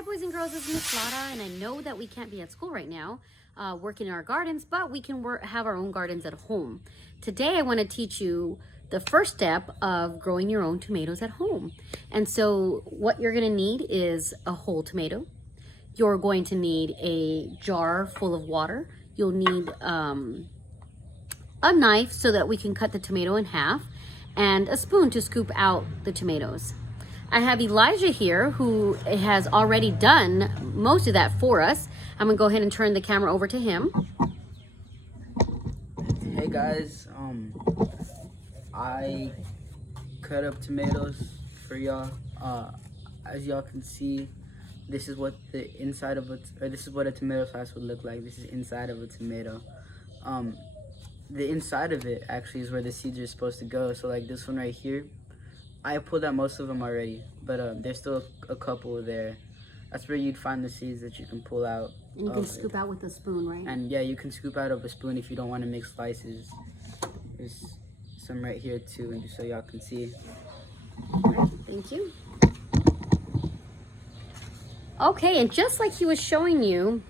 Hi boys and girls, this is Miss Lara, and I know that we can't be at school right now working in our gardens, but we can have our own gardens at home. Today I want to teach you the first step of growing your own tomatoes at home. And so what you're going to need is a whole tomato. You're going to need a jar full of water. You'll need a knife so that we can cut the tomato in half, and a spoon to scoop out the tomatoes. I have Elijah here who has already done most of that for us. I'm gonna go ahead and turn the camera over to him. Hey guys, I cut up tomatoes for y'all. As y'all can see, this is what the inside of this is what a tomato slice would look like. This is inside of a tomato. The inside of it actually is where the seeds are supposed to go. So like this one right here, I pulled out most of them already, but there's still a couple there. That's where you'd find the seeds that you can pull out. And you can scoop out with a spoon, right? And yeah, you can scoop out of a spoon if you don't want to make slices. There's some right here too, and just so y'all can see. All right, thank you. Okay, and just like he was showing you,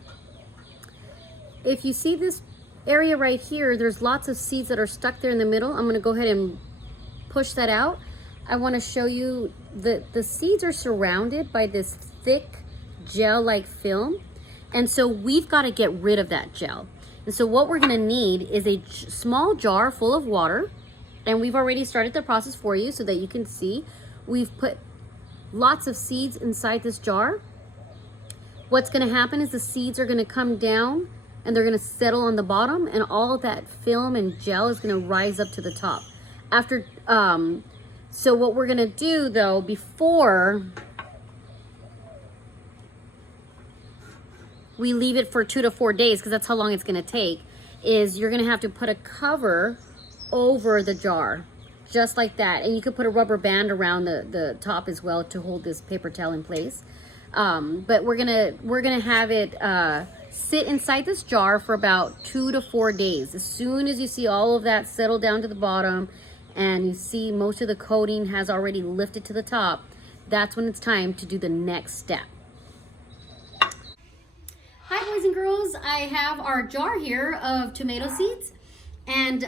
if you see this area right here, there's lots of seeds that are stuck there in the middle. I'm gonna go ahead and push that out. I want to show you the seeds are surrounded by this thick gel-like film, and so we've got to get rid of that gel. And so what we're going to need is a small jar full of water, and we've already started the process for you so that you can see. We've put lots of seeds inside this jar. What's going to happen is the seeds are going to come down and they're going to settle on the bottom, and all of that film and gel is going to rise up to the top. After so what we're gonna do though, before we leave it for 2 to 4 days, because that's how long it's gonna take, is you're gonna have to put a cover over the jar, just like that. And you could put a rubber band around the top as well to hold this paper towel in place. But we're gonna have it sit inside this jar for about 2 to 4 days. As soon as you see all of that settle down to the bottom, and you see most of the coating has already lifted to the top, that's when it's time to do the next step. Hi boys and girls, I have our jar here of tomato seeds, and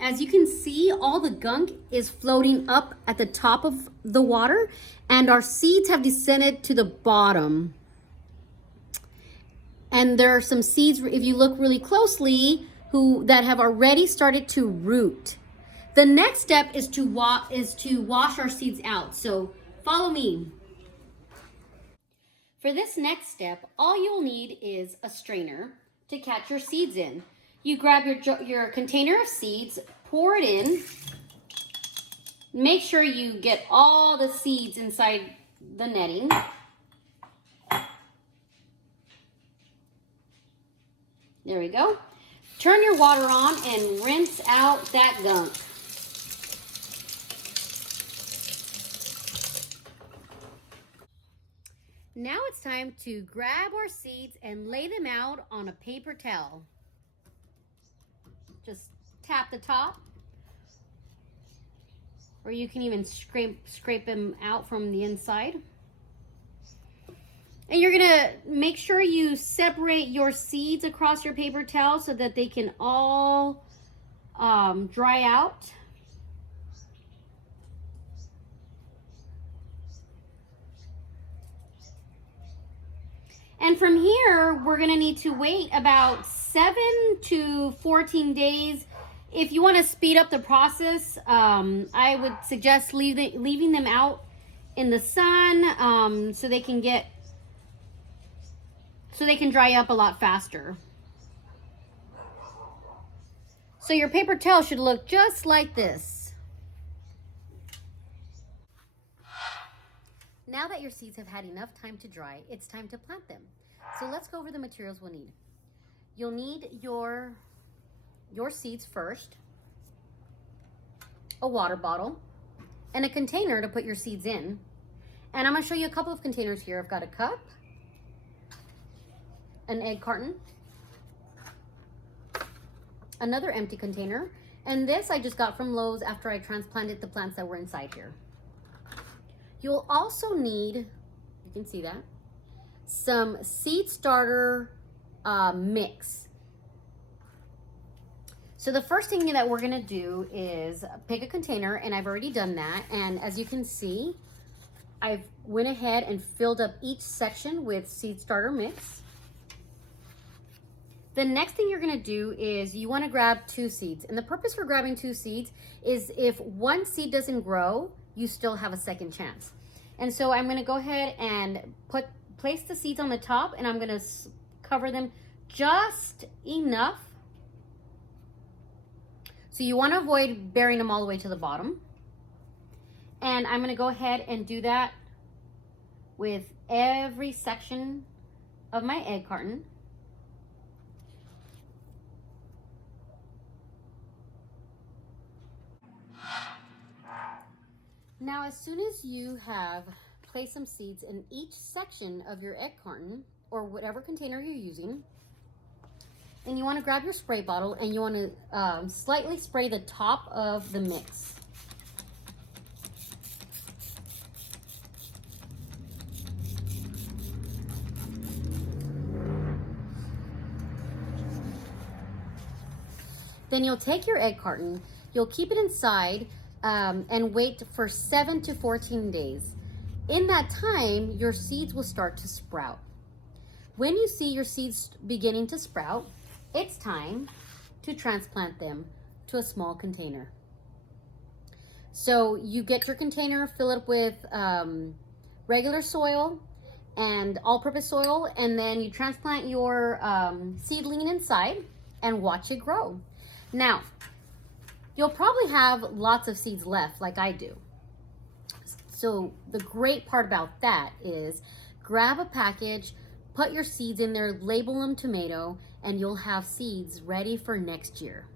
as you can see, all the gunk is floating up at the top of the water, and our seeds have descended to the bottom. And there are some seeds, if you look really closely, that have already started to root. The next step is to wash our seeds out. So follow me. For this next step, all you'll need is a strainer to catch your seeds in. You grab your container of seeds, pour it in. Make sure you get all the seeds inside the netting. There we go. Turn your water on and rinse out that gunk. Now it's time to grab our seeds and lay them out on a paper towel. Just tap the top, or you can even scrape them out from the inside. And you're gonna make sure you separate your seeds across your paper towel so that they can all dry out. And from here, we're gonna need to wait about 7 to 14 days. If you wanna speed up the process, I would suggest leaving them out in the sun so they can dry up a lot faster. So your paper towel should look just like this. Now that your seeds have had enough time to dry, it's time to plant them. So let's go over the materials we'll need. You'll need your seeds first, a water bottle, and a container to put your seeds in. And I'm gonna show you a couple of containers here. I've got a cup, an egg carton, another empty container, and this I just got from Lowe's after I transplanted the plants that were inside here. You'll also need, you can see that, some seed starter mix. So the first thing that we're gonna do is pick a container, and I've already done that. And as you can see, I've went ahead and filled up each section with seed starter mix. The next thing you're gonna do is you wanna grab 2 seeds. And the purpose for grabbing 2 seeds is if one seed doesn't grow, you still have a second chance. And so I'm gonna go ahead and place the seeds on the top, and I'm gonna cover them just enough. So you wanna avoid burying them all the way to the bottom. And I'm gonna go ahead and do that with every section of my egg carton. Now, as soon as you have placed some seeds in each section of your egg carton or whatever container you're using, and you want to grab your spray bottle and you want to slightly spray the top of the mix. Then you'll take your egg carton, you'll keep it inside and wait for 7 to 14 days. In that time, your seeds will start to sprout. When you see your seeds beginning to sprout, it's time to transplant them to a small container. So you get your container, fill it with regular soil and all-purpose soil, and then you transplant your seedling inside and watch it grow. Now, you'll probably have lots of seeds left like I do. So the great part about that is grab a package, put your seeds in there, label them tomato, and you'll have seeds ready for next year.